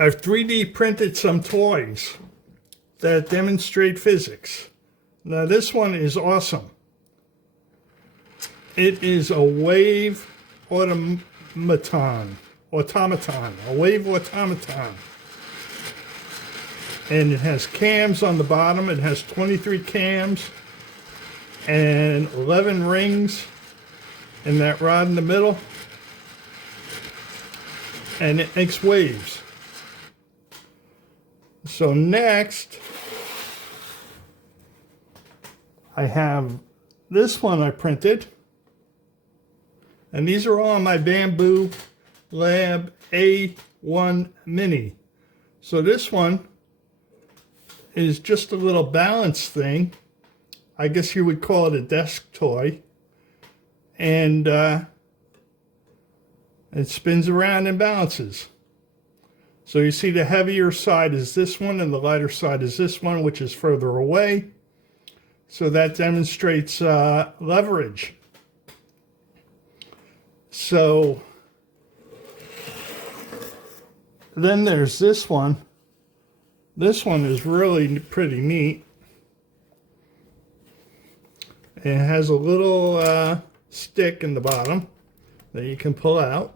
I've 3D printed some toys that demonstrate physics. Now this one is awesome. It is a wave automaton, a wave automaton. And it has cams on the bottom. It has 23 cams and 11 rings in that rod in the middle. And it makes waves. So next, I have this one I printed. And these are all my Bambu Lab A1 Mini. So this one is just a little balance thing. I guess you would call it a desk toy. And it spins around and balances. So you see the heavier side is this one and the lighter side is this one, which is further away. So that demonstrates leverage. So then there's this one. This one is really pretty neat. It has a little stick in the bottom that you can pull out.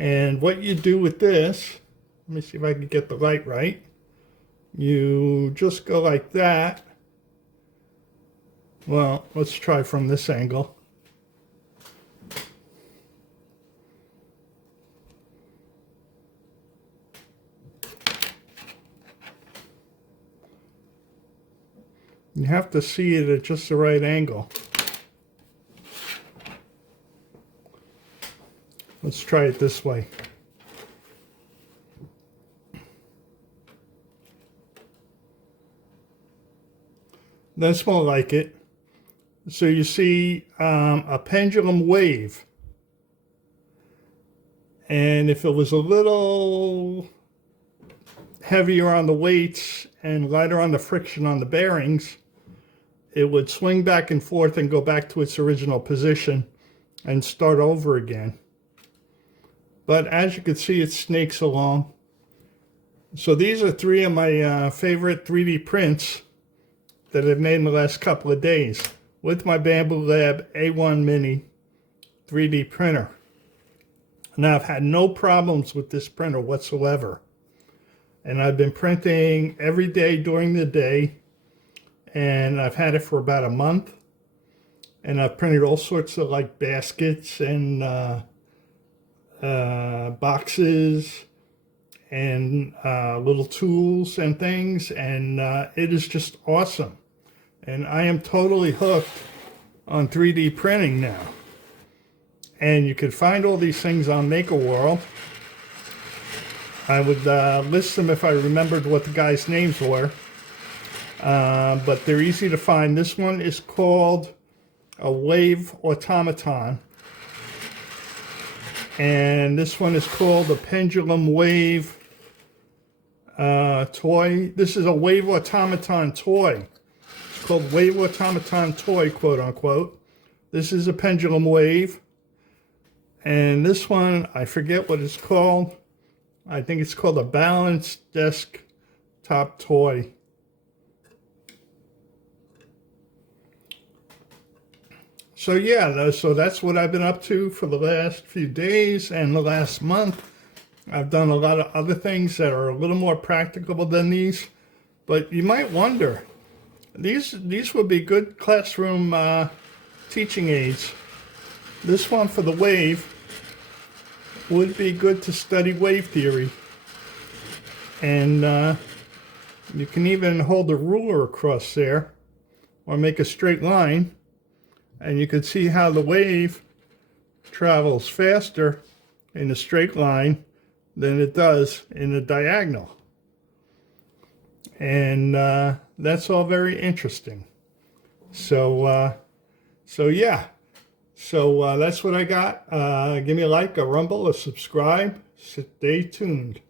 And what you do with this, let me see if I can get the light right. You just go like that. Well, let's try from this angle. You have to see it at just the right angle. Let's try it this way. That's more like it. So you see a pendulum wave. And if it was a little heavier on the weights and lighter on the friction on the bearings, it would swing back and forth and go back to its original position and start over again. But as you can see, it snakes along. So these are three of my favorite 3D prints that I've made in the last couple of days with my Bambu Lab A1 Mini 3D printer. Now I've had no problems with this printer whatsoever. And I've been printing every day during the day. And I've had it for about a month. And I've printed all sorts of like baskets and boxes and little tools and things. And it is just awesome. And I am totally hooked on 3D printing now. And you can find all these things on Maker World. I would list them if I remembered what the guys' names were. But they're easy to find. This one is called a Wave Automaton. And this one is called a Pendulum Wave Toy. This is a Wave Automaton toy. It's called Wave Automaton Toy, quote unquote. This is a pendulum wave. And this one, I forget what it's called. I think it's called a balanced desktop toy. So yeah, so that's what I've been up to for the last few days and the last month. I've done a lot of other things that are a little more practical than these. But you might wonder, these would be good classroom teaching aids. This one for the wave would be good to study wave theory. And you can even hold a ruler across there or make a straight line. And you can see how the wave travels faster in a straight line than it does in a diagonal. And that's all very interesting. So yeah. So that's what I got. Give me a like, a rumble, a subscribe. Stay tuned.